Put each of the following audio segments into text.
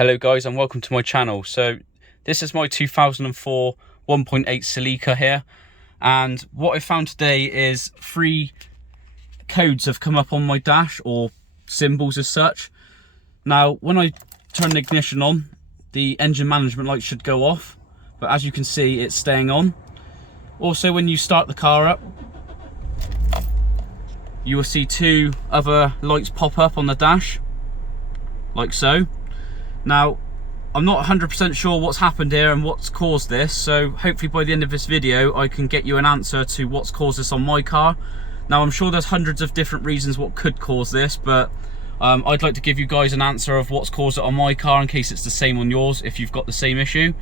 Hello guys and welcome to my channel. So this is my 2004 1.8 Celica here, and what I found today is 3 codes have come up on my dash, or symbols as such. Now when I turn the ignition on, the engine management light should go off, but as you can see it's staying on. Also when you start the car up, you will see 2 other lights pop up on the dash, like so. Now, I'm not 100% sure what's happened here and what's caused this, so hopefully by the end of this video I can get you an answer to what's caused this on my car. Now, I'm sure there's hundreds of different reasons what could cause this, but I'd like to give you guys an answer of what's caused it on my car in case it's the same on yours, if you've got the same issue.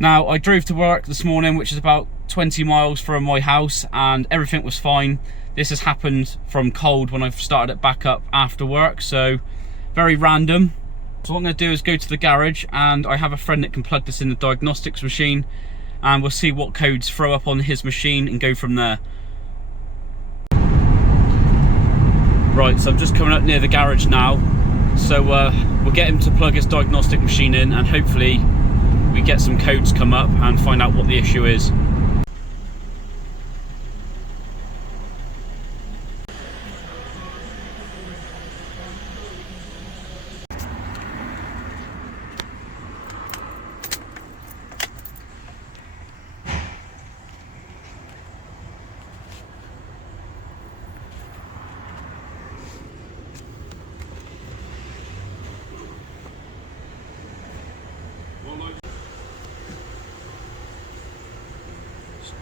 Now, I drove to work this morning, which is about 20 miles from my house, and everything was fine. This has happened from cold when I've started it back up after work, so very random. So what I'm going to do is go to the garage, and I have a friend that can plug this in the diagnostics machine, and we'll see what codes throw up on his machine and go from there. Right, so I'm just coming up near the garage now, so we'll get him to plug his diagnostic machine in, and hopefully we get some codes come up and find out what the issue is.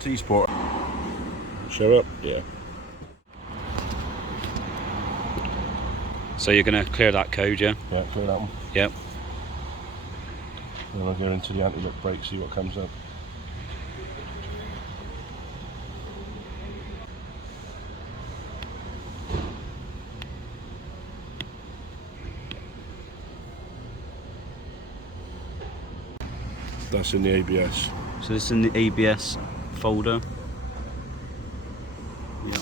TSPORT. Show up? Yeah. So you're going to clear that code, yeah? Yeah, clear that one. Yep. Then I'll go into the anti-lock brake, see what comes up. That's in the ABS. So this is in the ABS folder. Yep.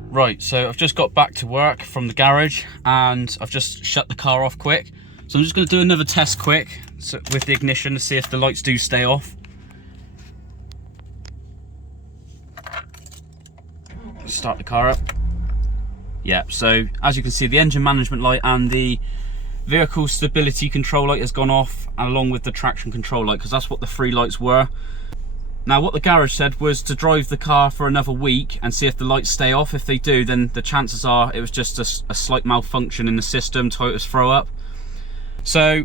Right, so I've just got back to work from the garage and I've just shut the car off quick. So I'm just going to do another test quick with the ignition to see if the lights do stay off. Start the car up. Yeah, so as you can see, the engine management light and the vehicle stability control light has gone off, along with the traction control light, because that's what the 3 lights were. Now what the garage said was to drive the car for another week and see if the lights stay off. If they do, then the chances are it was just a slight malfunction in the system, Toyota's throw up. So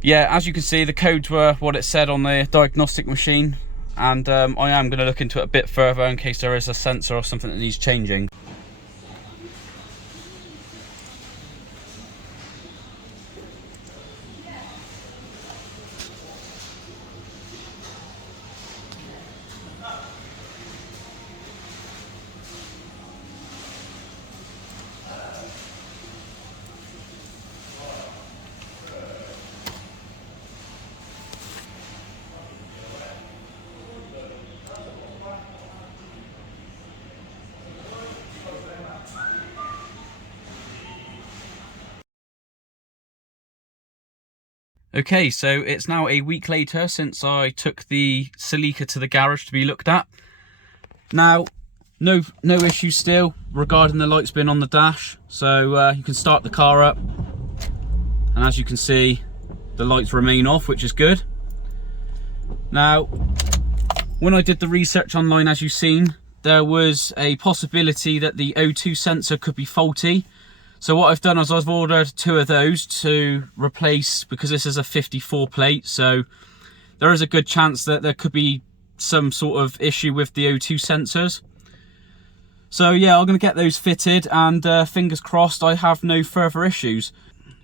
yeah, as you can see, the codes were what it said on the diagnostic machine, and I am going to look into it a bit further in case there is a sensor or something that needs changing. Okay, so it's now a week later since I took the Celica to the garage to be looked at. Now, no issues still regarding the lights being on the dash. So you can start the car up, and as you can see, the lights remain off, which is good. Now, when I did the research online, as you've seen, there was a possibility that the O2 sensor could be faulty. So what I've done is I've ordered 2 of those to replace, because this is a 54 plate, so there is a good chance that there could be some sort of issue with the O2 sensors. So yeah, I'm going to get those fitted, and fingers crossed I have no further issues.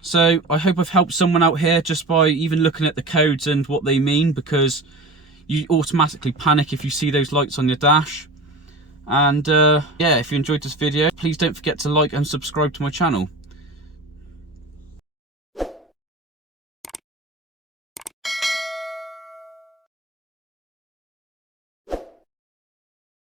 So I hope I've helped someone out here just by even looking at the codes and what they mean, because you automatically panic if you see those lights on your dash. And yeah, if you enjoyed this video, please don't forget to like and subscribe to my channel.